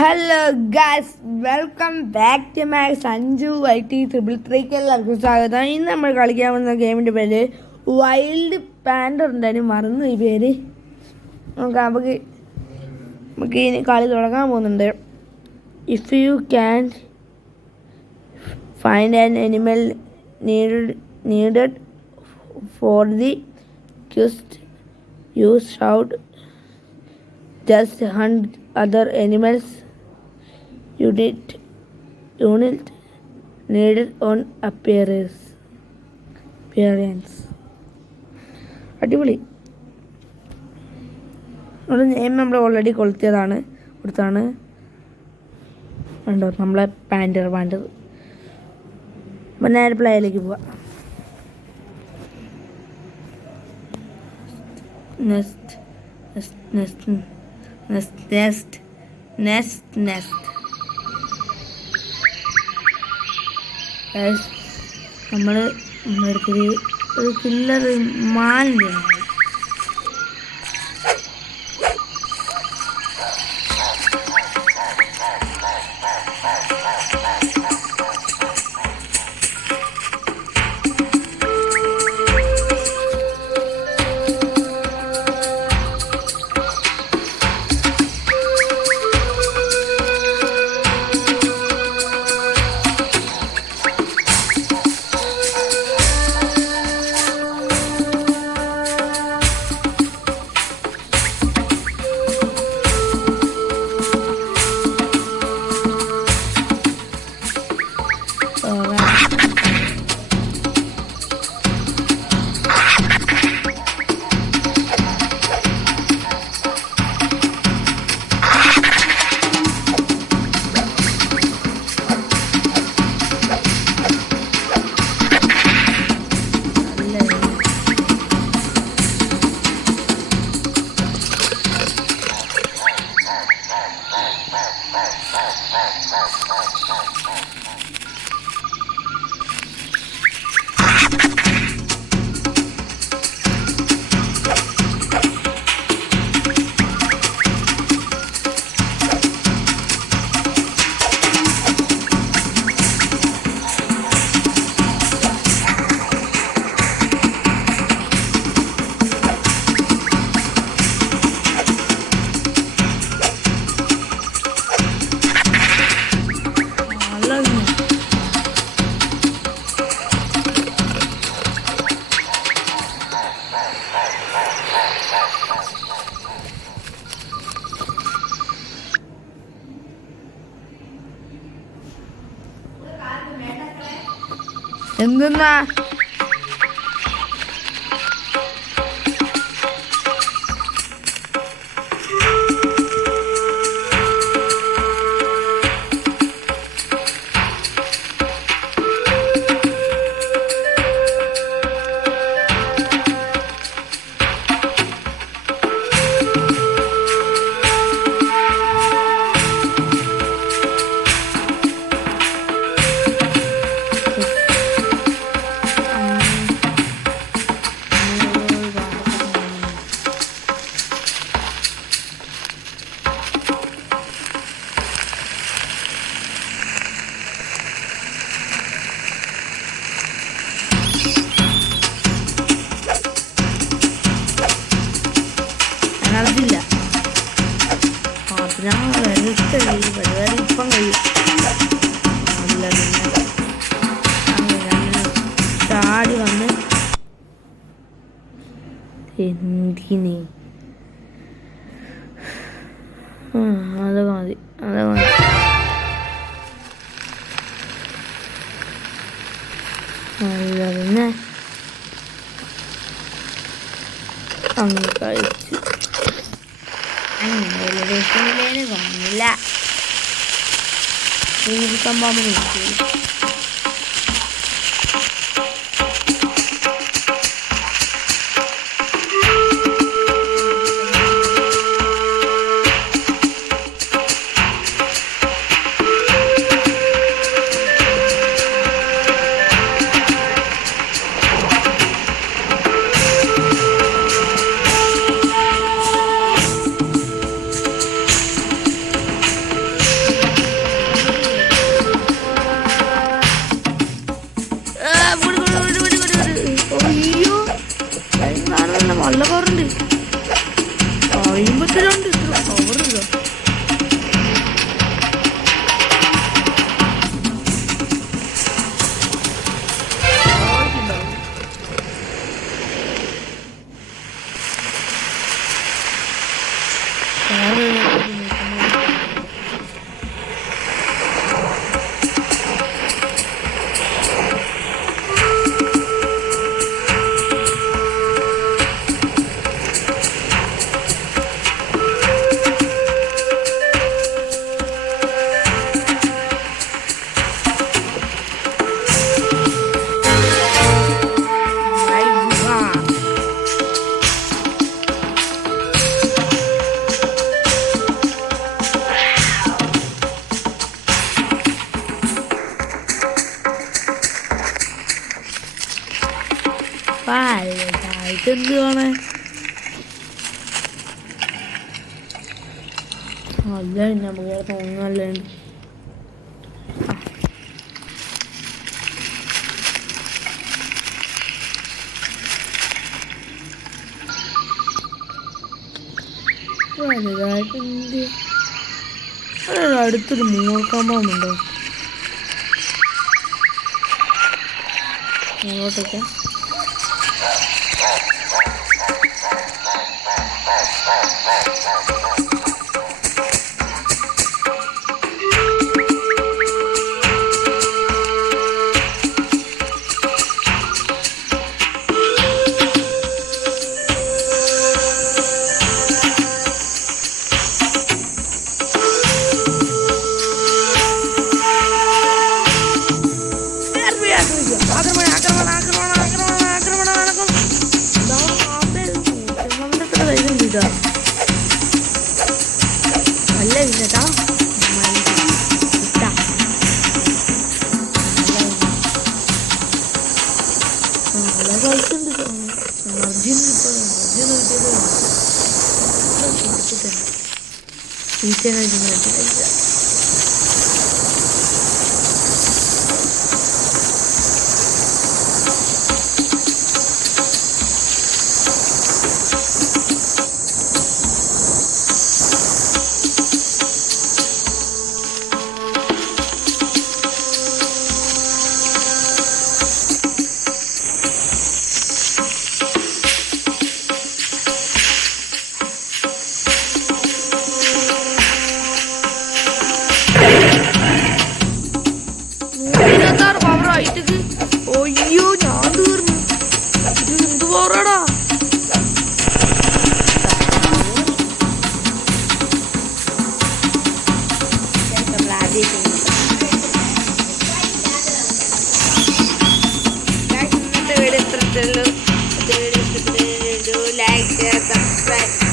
Hello guys, welcome back to my Sanju IT333 എല്ലാവർക്കും സ്വാഗതം. ഇന്ന് നമ്മൾ കളിക്കാൻ വന്ന ഗെയിമിൻ്റെ പേര് വൈൽഡ് പാൻഡർ. ഉണ്ടായിരുന്നു, മറന്നു ഈ പേര്. നമുക്ക് ഇനി കളി തുടങ്ങാൻ പോകുന്നുണ്ട്. If you can find an animal needed for the quest you shout just hunt other animals unit needed on appearance. അടിപൊളി. ഒരു നെയിം നമ്മൾ ഓൾറെഡി കൊടുത്താണ് കണ്ടോ, നമ്മളെ പാൻഡർ. അപ്പം നേരെ പ്ലേയിലേക്ക് പോവാം. നെസ്റ്റ് നമ്മൾ എടുത്തൊരു കില്ലർ മാനിൻ്റെ എന്തെന്നാ നടന്നില്ല. ഞാൻ പരിപാടി ഇപ്പം കഴിയും. ചാടി വന്ന് എന്തിന് അതൊക്കെ മതി. അല്ല പിന്നെ അങ്ങ് കഴിച്ച് അങ്ങനെ കാണില്ല. സംഭവം ഇതെന്ത് കാണേ? അല്ല നമുക്ക് തോന്നുന്നല്ലേ. വലുതായിട്ട് എന്ത് അടുത്തൊരു മൂർക്കമ്പുണ്ടോ അങ്ങോട്ടൊക്കെ? അല്ല ഇല്ലട്ടാ നല്ല കളിക്കുന്നുണ്ട്. അയ്യോ ഞാൻ തീർന്നു. ഇത് എന്ത് പോറാടാ? ഇന്നത്തെ വീഡിയോ ഇഷ്ടപ്പെട്ടു. Like, share, subscribe.